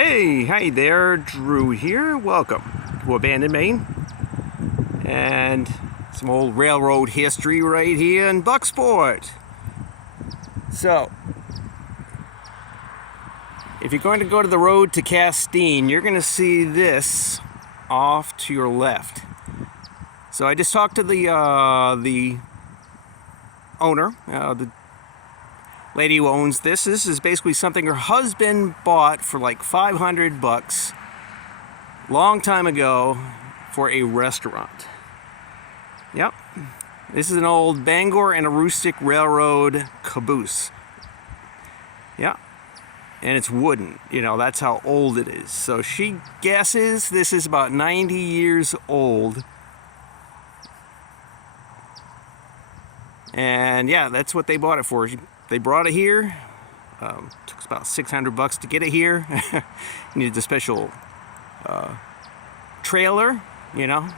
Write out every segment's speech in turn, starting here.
Hey, hi there, Drew here. Welcome to Abandoned Maine. And some old railroad history right here in Bucksport. So, if you're going to go to the road to Castine, you're going to see this off to your left. So I just talked to the owner, the lady who owns this. This is basically something her husband bought for like $500 long time ago for a restaurant. Yep, this is an old Bangor and Aroostook Railroad caboose. Yeah, and it's wooden. You know, that's how old it is. So she guesses this is about 90 years old. And yeah, that's what they bought it for. They brought it here. Took about $600 to get it here. Needed a special trailer, you know,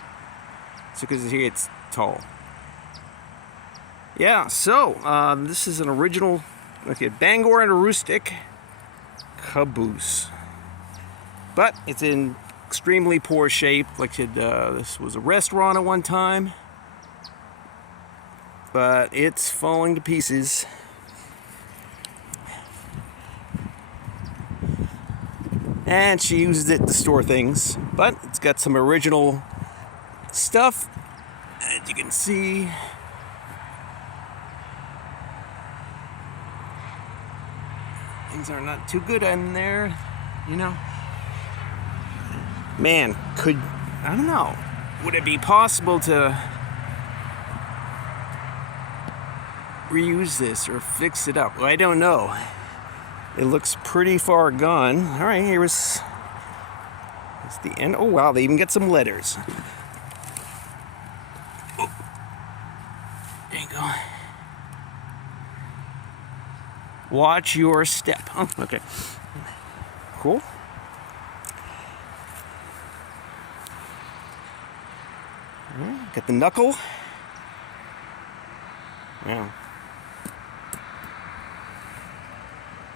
so because here it's tall. Yeah, so this is an original, Bangor and Aroostook caboose, but it's in extremely poor shape. Like I said, this was a restaurant at one time, but it's falling to pieces. And she uses it to store things, but it's got some original stuff, as you can see. Things are not too good in there, you know. Man, I don't know, would it be possible to reuse this or fix it up? Well, I don't know. It looks pretty far gone. All right, here's the end. Oh wow, they even get some letters. Oh. There you go. Watch your step. Oh, okay. Cool. Got the knuckle. Yeah.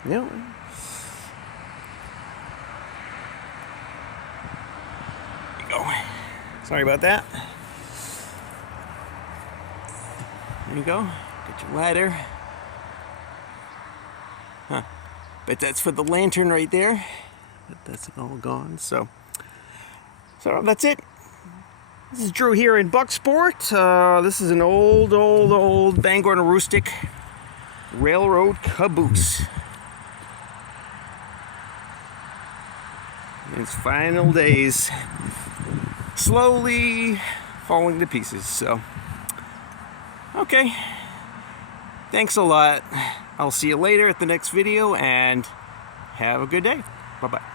Yep. There you go. Sorry about that. There you go. Get your ladder. Huh. But that's for the lantern right there. But that's all gone. So that's it. This is Drew here in Bucksport. This is an old Bangor and Aroostook Railroad caboose. In its final days, slowly falling to pieces. So, okay, thanks a lot. I'll see you later at the next video, and have a good day. Bye-bye.